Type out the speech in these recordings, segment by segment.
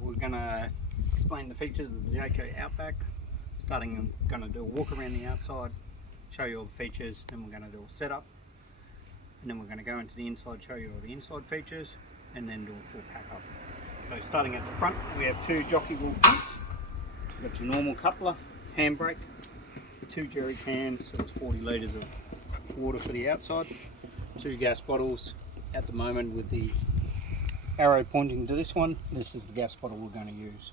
we're going to explain the features of the Jayco Outback. I'm going to do a walk around the outside, show you all the features, then we're going to do a setup, and then we're going to go into the inside, show you all the inside features, and then do a full pack up. So starting at the front, we have two jockey wheel pumps. We've got your normal coupler, handbrake, 2 jerry cans, so there's 40 litres of water for the outside, 2 gas bottles. At the moment, with the arrow pointing to this one, this is the gas bottle we're going to use.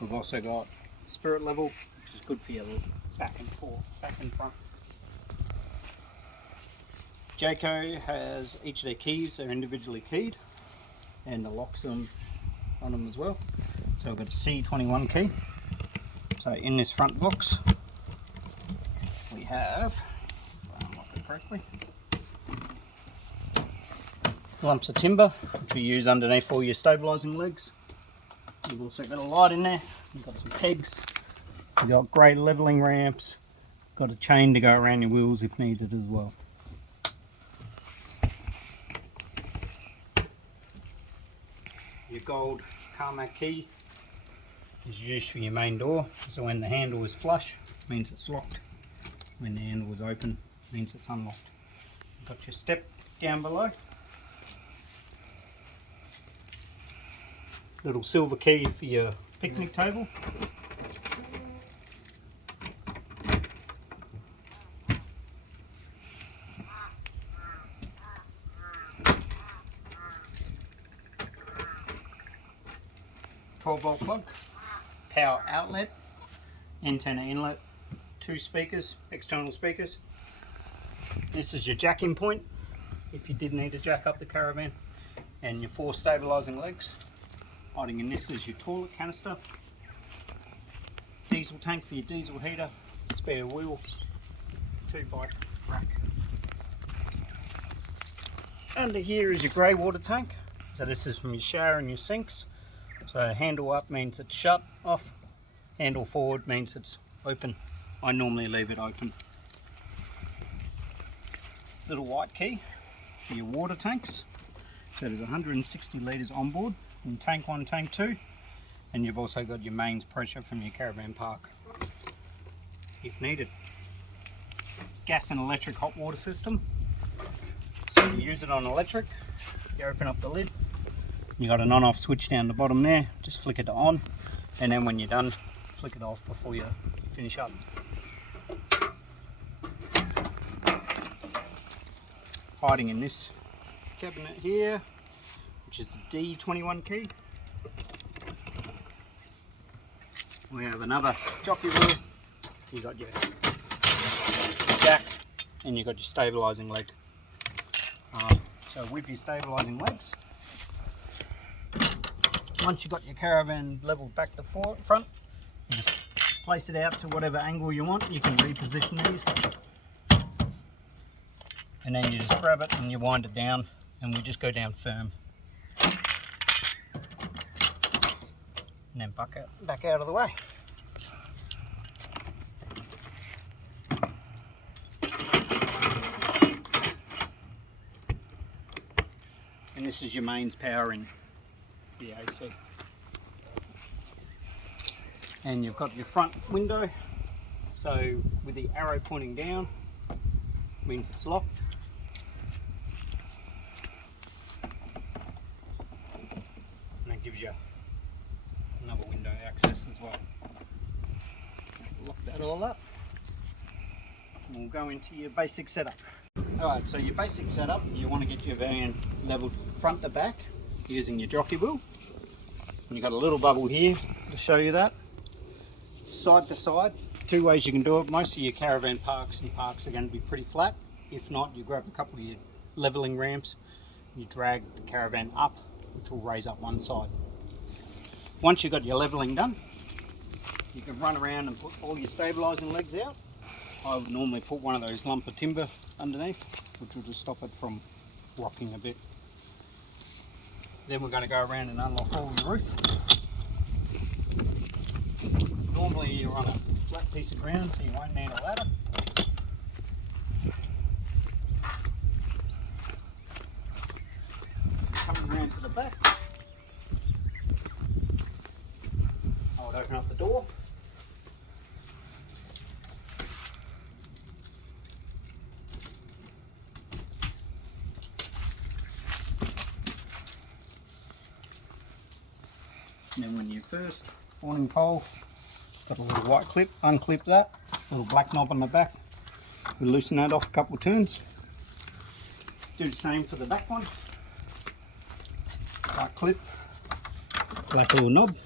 We've also got spirit level, which is good for your back and front. Jayco has each of their keys, they're individually keyed, and the locks on them as well. So we've got a C21 key. So in this front box we have, if I unlock it correctly, lumps of timber which we use underneath all your stabilising legs. We've also got a light in there, we've got some pegs, we've got grey levelling ramps, got a chain to go around your wheels if needed as well. Your gold Carmack key is used for your main door, so when the handle is flush it means it's locked, when the handle is open it means it's unlocked. You've got your step down below, little silver key for your picnic table, volt plug, power outlet, antenna inlet, 2 speakers, external speakers. This is your jacking point if you did need to jack up the caravan, and your 4 stabilising legs. Hiding in this is your toilet canister, diesel tank for your diesel heater, spare wheel, 2 bike rack. Under here is your grey water tank, so this is from your shower and your sinks. So handle up means it's shut off, handle forward means it's open. I normally leave it open. Little white key for your water tanks. So there's 160 litres on board in tank 1, tank 2, and you've also got your mains pressure from your caravan park if needed. Gas and electric hot water system. So you use it on electric, you open up the lid, you got an on-off switch down the bottom there, just flick it on, and then when you're done, flick it off before you finish up. Hiding in this cabinet here, which is the D21 key, we have another jockey wheel. You got your jack and you got your stabilising leg. So with your stabilising legs, once you've got your caravan leveled back to front, you just place it out to whatever angle you want. You can reposition these, and then you just grab it and you wind it down, and we just go down firm, and then back out of the way. And this is your mains power in the AC. And you've got your front window, so with the arrow pointing down means it's locked. And that gives you another window access as well. Lock that all up, and we'll go into your basic setup. Alright, so your basic setup, you want to get your van leveled front to back using your jockey wheel. And you've got a little bubble here to show you that. Side to side, 2 ways you can do it. Most of your caravan parks and parks are going to be pretty flat. If not, you grab a couple of your levelling ramps, you drag the caravan up, which will raise up one side. Once you've got your levelling done, you can run around and put all your stabilising legs out. I would normally put one of those lump of timber underneath, which will just stop it from rocking a bit. Then we're going to go around and unlock all your roof. Normally you're on a flat piece of ground, so you won't need a ladder. Coming around to the back, open up the door. And then when you first awning pole, got a little white clip, unclip that, little black knob on the back. We loosen that off a couple of turns. Do the same for the back one. White clip, black little knob.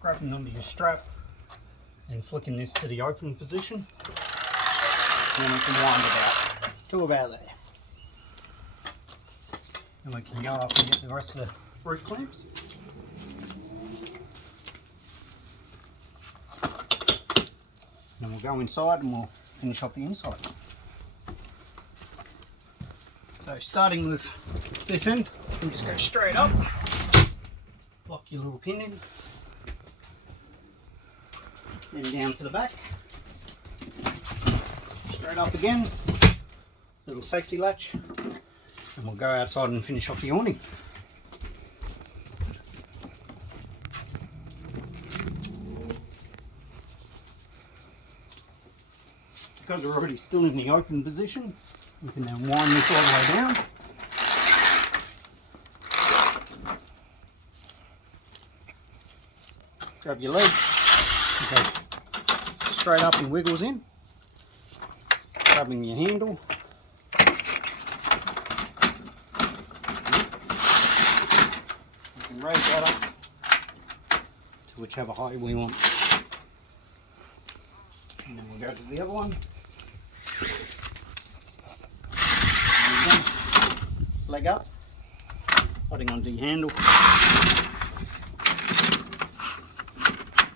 Grabbing onto your strap and flicking this to the open position. And then we can wind it out to about there. And we can go up and get the rest of the roof clamps. And then we'll go inside and we'll finish off the inside. So starting with this end, you just go straight up, lock your little pin in, then down to the back, straight up again, little safety latch, and we'll go outside and finish off the awning. Because we're already still in the open position, we can then wind this all the way down. Grab your leg, it goes straight up and wiggles in. Grabbing your handle. You can raise that up to whichever height we want. And then we'll go to the other one. Leg up, holding onto your handle,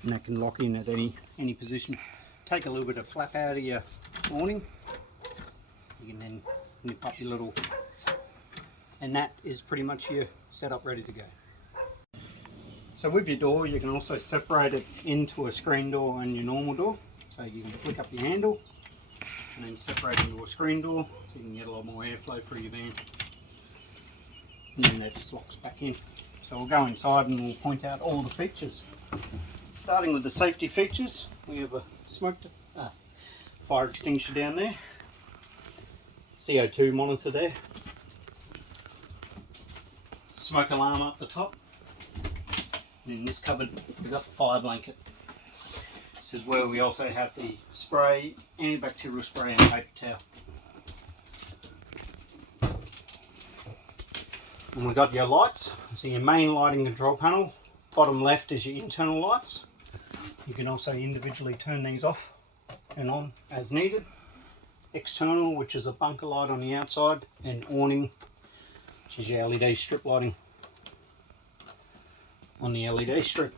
and that can lock in at any position. Take a little bit of flap out of your awning. You can then nip up your little, and that is pretty much your setup ready to go. So with your door, you can also separate it into a screen door and your normal door. So you can flick up your handle and then separate into a screen door, so you can get a lot more airflow through your van. And then that just locks back in. So we'll go inside and we'll point out all the features. Starting with the safety features, we have a fire extinguisher down there, CO2 monitor there, smoke alarm up the top, and in this cupboard we've got the fire blanket. This is where we also have the spray, antibacterial spray and paper towel. And we've got your lights, so your main lighting control panel, bottom left is your internal lights. You can also individually turn these off and on as needed. External, which is a bunker light on the outside, and awning, which is your LED strip lighting on the LED strip.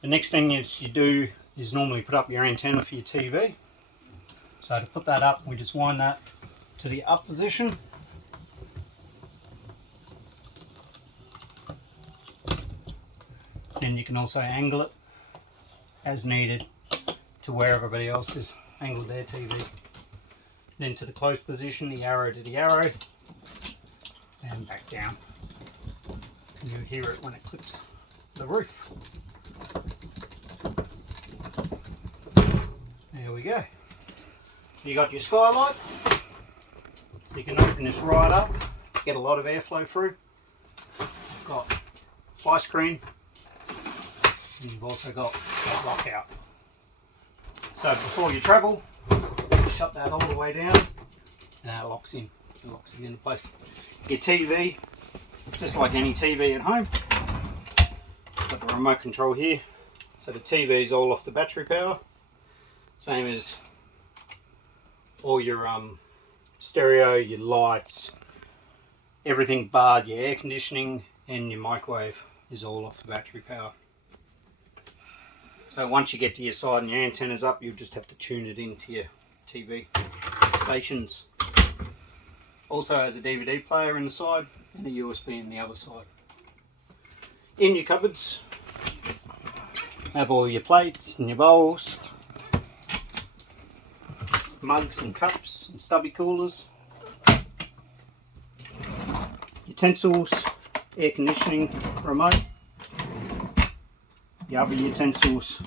The next thing that you do is normally put up your antenna for your TV. So to put that up, we just wind that to the up position. Then you can also angle it as needed to where everybody else is angled their TV. Then to the closed position, the arrow to the arrow, and back down. And you hear it when it clips the roof. There we go. You got your skylight, so you can open this right up, get a lot of airflow through. Got fly screen, and you've also got that lockout. So before you travel, you shut that all the way down, and that locks in. It locks it into place. Your TV, just like any TV at home, got the remote control here. So the TV is all off the battery power, same as all your stereo, your lights, everything barred your air conditioning and your microwave is all off the battery power. So once you get to your side and your antenna's up, you'll just have to tune it into your TV stations. Also has a DVD player in the side and a USB in the other side. In your cupboards, have all your plates and your bowls, mugs and cups and stubby coolers, utensils, air conditioning remote, your other utensils,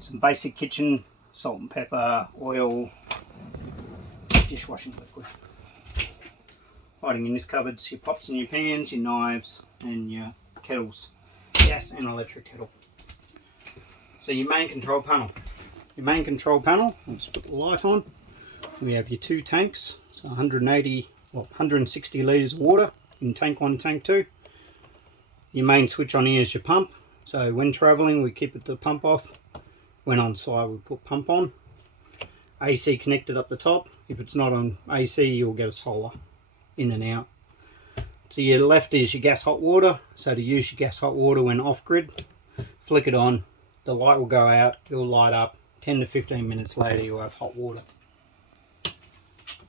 some basic kitchen, salt and pepper, oil, dishwashing liquid. Hiding in this cupboard's your pots and your pans, your knives and your kettles, gas and electric kettle. So your main control panel. Your main control panel, let's put the light on. We have your two tanks, so 160 litres of water in tank 1, tank 2. Your main switch on here is your pump. So when travelling we keep the pump off. When on site we put pump on. AC connected up the top. If it's not on AC you'll get a solar in and out. To your left is your gas hot water. So to use your gas hot water when off grid, flick it on, the light will go out, it'll light up. 10 to 15 minutes later you'll have hot water.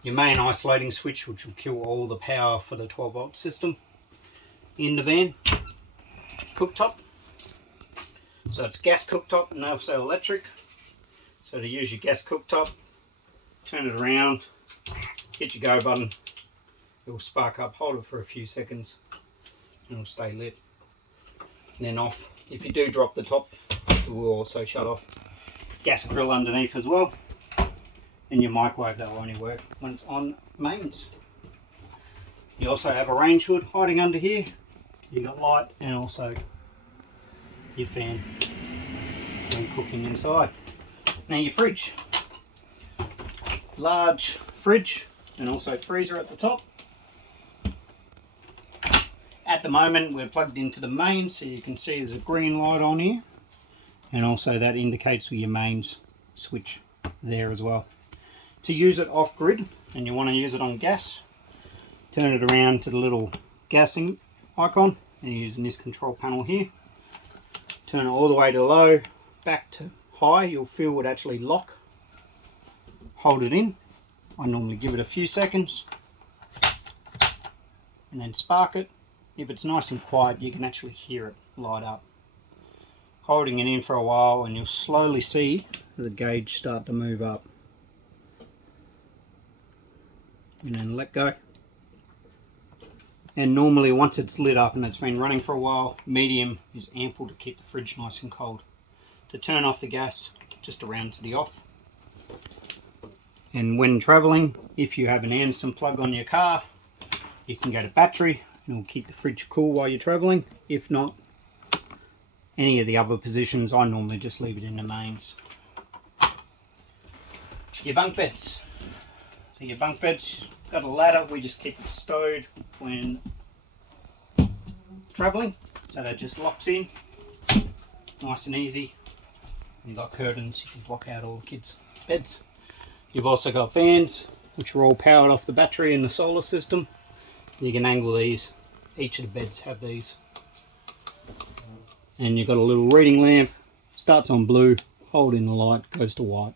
Your main isolating switch, which will kill all the power for the 12 volt system in the van. Cooktop. So it's gas cooktop and also electric. So to use your gas cooktop, turn it around, hit your go button, it will spark up, hold it for a few seconds and it'll stay lit. And then off. If you do drop the top, it will also shut off. Gas grill underneath as well, and your microwave that will only work when it's on mains. You also have a range hood hiding under here. You got light and also your fan when cooking inside. Now your fridge, large fridge and also freezer at the top. At the moment we're plugged into the main, so you can see there's a green light on here. And also that indicates your mains switch there as well. To use it off grid and you want to use it on gas, turn it around to the little gassing icon and you're using this control panel here. Turn it all the way to low, back to high, you'll feel it actually lock. Hold it in. I normally give it a few seconds and then spark it. If it's nice and quiet you can actually hear it light up. Holding it in for a while and you'll slowly see the gauge start to move up. And then let go. And normally once it's lit up and it's been running for a while, medium is ample to keep the fridge nice and cold. To turn off the gas, just around to the off. And when travelling, if you have an Anderson plug on your car, you can go to battery and it will keep the fridge cool while you're travelling. If not, any of the other positions, I normally just leave it in the mains. Your bunk beds. So your bunk beds, got a ladder, we just keep it stowed when travelling. So that just locks in, nice and easy. You've got curtains, you can block out all the kids' beds. You've also got fans, which are all powered off the battery in the solar system. You can angle these, each of the beds have these. And you've got a little reading lamp, starts on blue, hold in the light, goes to white.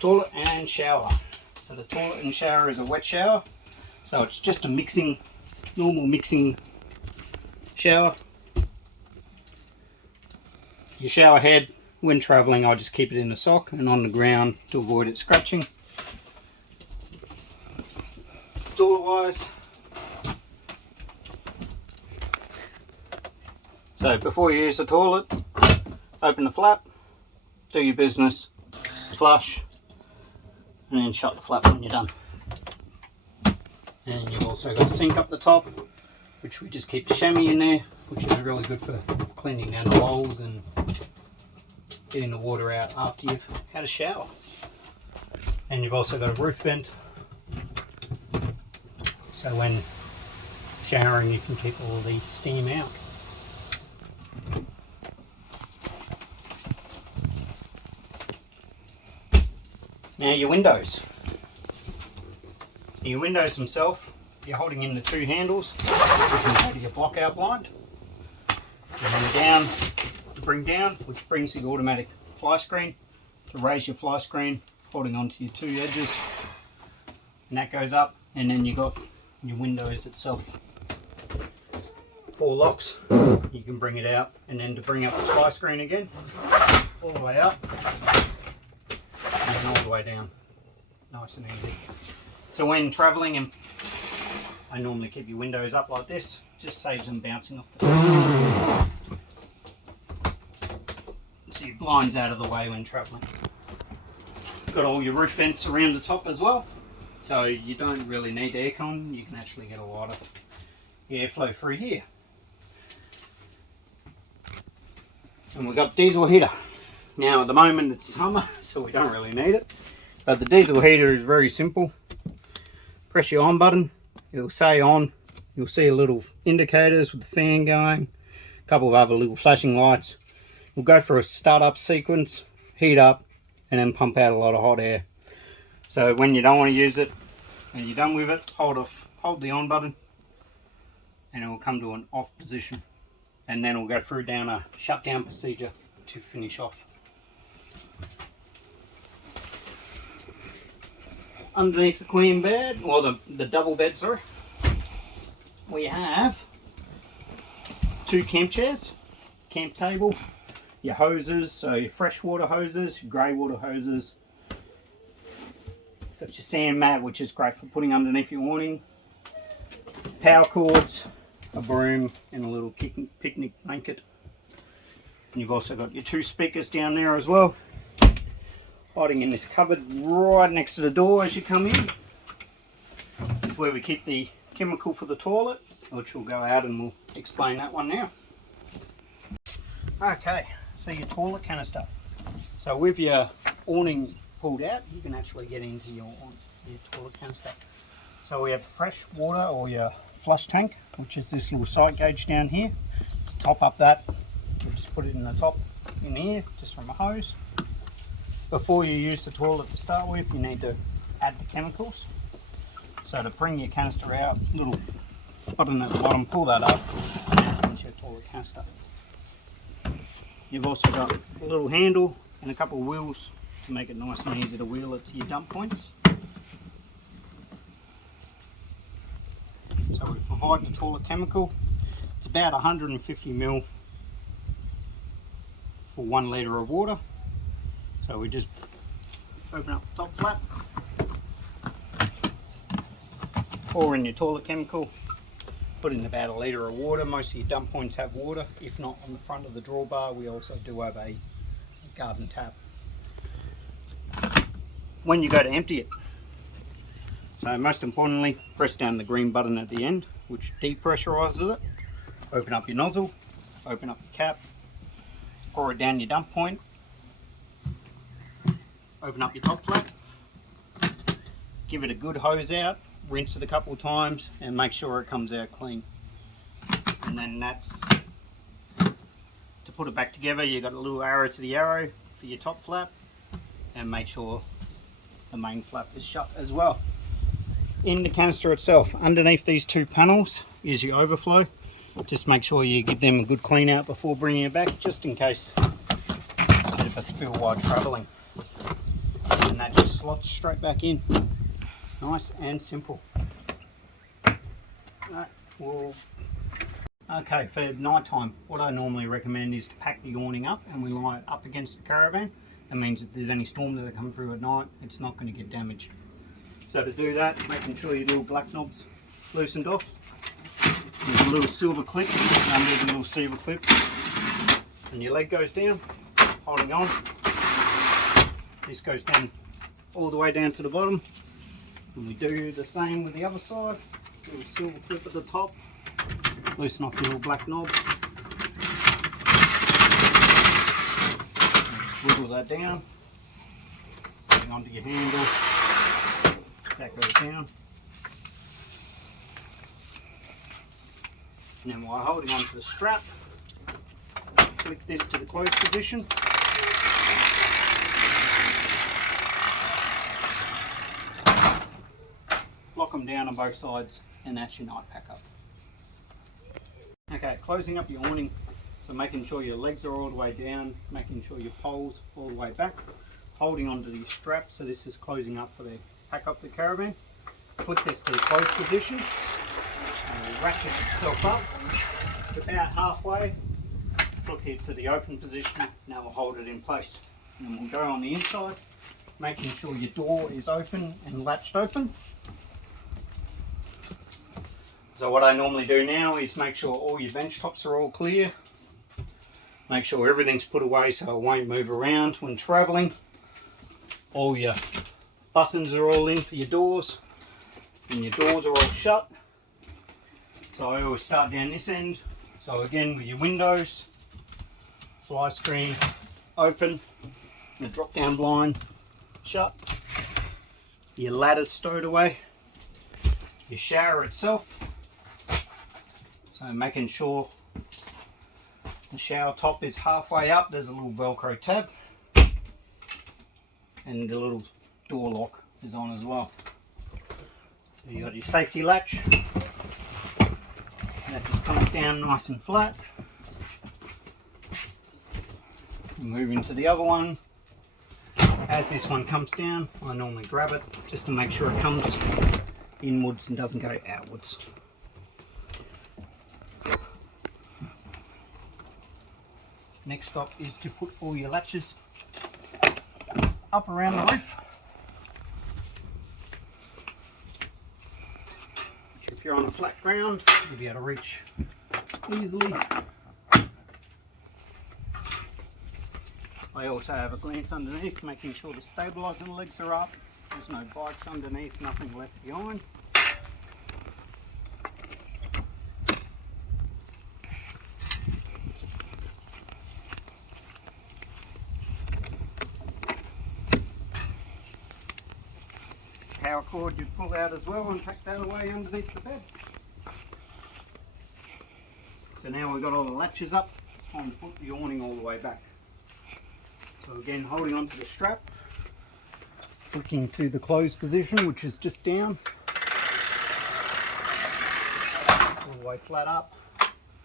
Toilet and shower. So the toilet and shower is a wet shower, so it's just a normal mixing shower. Your shower head, when travelling I just keep it in the sock and on the ground to avoid it scratching. Toilet wise, so before you use the toilet, open the flap, do your business, flush, and then shut the flap when you're done. And you've also got a sink up the top, which we just keep the chamois in there, which is really good for cleaning down the bowls and getting the water out after you've had a shower. And you've also got a roof vent, so when showering you can keep all the steam out. Now your windows. So your windows themselves, you're holding in the two handles, you can go to your block out blind. And then down to bring down, which brings the automatic fly screen. To raise your fly screen, holding onto your two edges. And that goes up, and then you've got your windows itself. 4 locks, you can bring it out, and then to bring up the fly screen again, all the way up. And all the way down, nice and easy. So when travelling and I normally keep your windows up like this, just saves them bouncing off the top. So your blinds out of the way when travelling. Got all your roof vents around the top as well, so you don't really need aircon. You can actually get a lot of airflow through here. And we've got diesel heater. Now at the moment it's summer, so we don't really need it. But the diesel heater is very simple. Press your on button, it'll say on. You'll see a little indicators with the fan going, a couple of other little flashing lights. We'll go for a startup sequence, heat up, and then pump out a lot of hot air. So when you don't want to use it and you're done with it, hold the on button, and it will come to an off position. And then we'll go through down a shutdown procedure to finish off. Underneath the queen bed, or the double bed, sorry, we have 2 camp chairs, camp table, your hoses, so your freshwater hoses, your grey water hoses. Got your sand mat, which is great for putting underneath your awning, power cords, a broom, and a little picnic blanket. And you've also got your 2 speakers down there as well, hiding in this cupboard right next to the door as you come in. It's where we keep the chemical for the toilet, which we'll go out and we'll explain that one now. Okay, so your toilet canister. So with your awning pulled out, you can actually get into your toilet canister. So we have fresh water, or your flush tank, which is this little sight gauge down here. To top up that, we'll just put it in the top in here, just from a hose. Before you use the toilet to start with, you need to add the chemicals. So to bring your canister out, little button at the bottom, pull that up, and into your toilet canister. You've also got a little handle and a couple of wheels to make it nice and easy to wheel it to your dump points. So we provide the toilet chemical. It's about 150 ml for 1 litre of water. So we just open up the top flap, pour in your toilet chemical, put in about 1 litre of water. Most of your dump points have water. If not, on the front of the drawbar we also do have a garden tap. When you go to empty it, so most importantly, press down the green button at the end, which depressurizes it. Open up your nozzle, open up your cap, pour it down your dump point, open up your top flap, give it a good hose out, rinse it a couple of times, and make sure it comes out clean. And then that's, to put it back together, you've got a little arrow to the arrow for your top flap, and make sure the main flap is shut as well. In the canister itself, underneath these 2 panels is your overflow. Just make sure you give them a good clean out before bringing it back, just in case a bit of a spill while travelling. And that just slots straight back in. Nice and simple. Okay, for night time, what I normally recommend is to pack the awning up, and we lie it up against the caravan. That means if there's any storms that come through at night, it's not going to get damaged. So to do that, making sure your little black knob's loosened off. There's a little silver clip under the little silver clip, and your leg goes down, holding on. This goes down all the way down to the bottom, and we do the same with the other side. Little silver clip at the top, loosen off your little black knob, wiggle that down, hang onto your handle, that goes down, and then while holding onto the strap, flick this to the closed position. Lock them down on both sides, and that's your night pack up. Okay, closing up your awning, so making sure your legs are all the way down, making sure your poles all the way back, holding onto the strap, so this is closing up for the pack up the caravan. Put this to the closed position, and ratchet itself up about halfway, flick it to the open position. Now we'll hold it in place, and we'll go on the inside, making sure your door is open and latched open. So what I normally do now is make sure all your bench tops are all clear. Make sure everything's put away so it won't move around when travelling. All your buttons are all in for your doors, and your doors are all shut. So I always start down this end. So again, with your windows, fly screen open, the drop down blind shut, your ladders stowed away, your shower itself. So making sure the shower top is halfway up. There's a little Velcro tab, and the little door lock is on as well. So you got your safety latch. That just comes down nice and flat. Move into the other one. As this one comes down, I normally grab it just to make sure it comes inwards and doesn't go outwards. Next stop is to put all your latches up around the roof. Which if you're on a flat ground, you'll be able to reach easily. I also have a glance underneath, making sure the stabiliser legs are up. There's no bikes underneath, nothing left behind. Power cord you pull out as well and pack that away underneath the bed. So now we've got all the latches up, it's time to put the awning all the way back. So again, holding onto the strap, flicking to the closed position, which is just down, all the way flat up,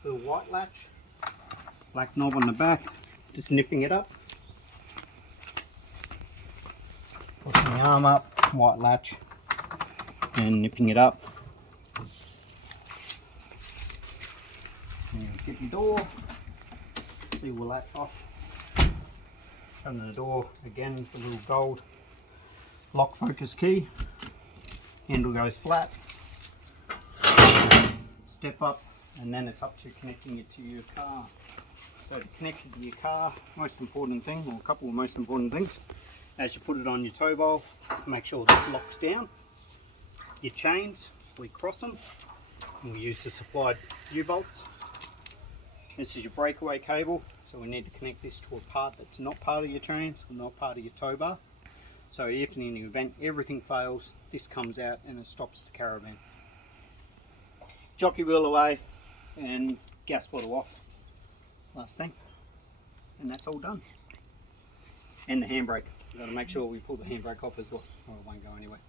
little white latch, black knob on the back, just nipping it up, pushing the arm up, white latch, and nipping it up. And get your door, see we'll latch off. Open the door again, the little gold lock focus key, handle goes flat, step up, and then it's up to connecting it to your car. So to connect it to your car, most important thing, or a couple of most important things, as you put it on your tow bowl, make sure this locks down. Your chains, we cross them, and we use the supplied U-bolts. This is your breakaway cable. So we need to connect this to a part that's not part of your chains, or not part of your tow bar. So if in the event everything fails, this comes out and it stops the caravan. Jockey wheel away and gas bottle off. Last thing. And that's all done. And the handbrake. We've got to make sure we pull the handbrake off as well, or it won't go anywhere.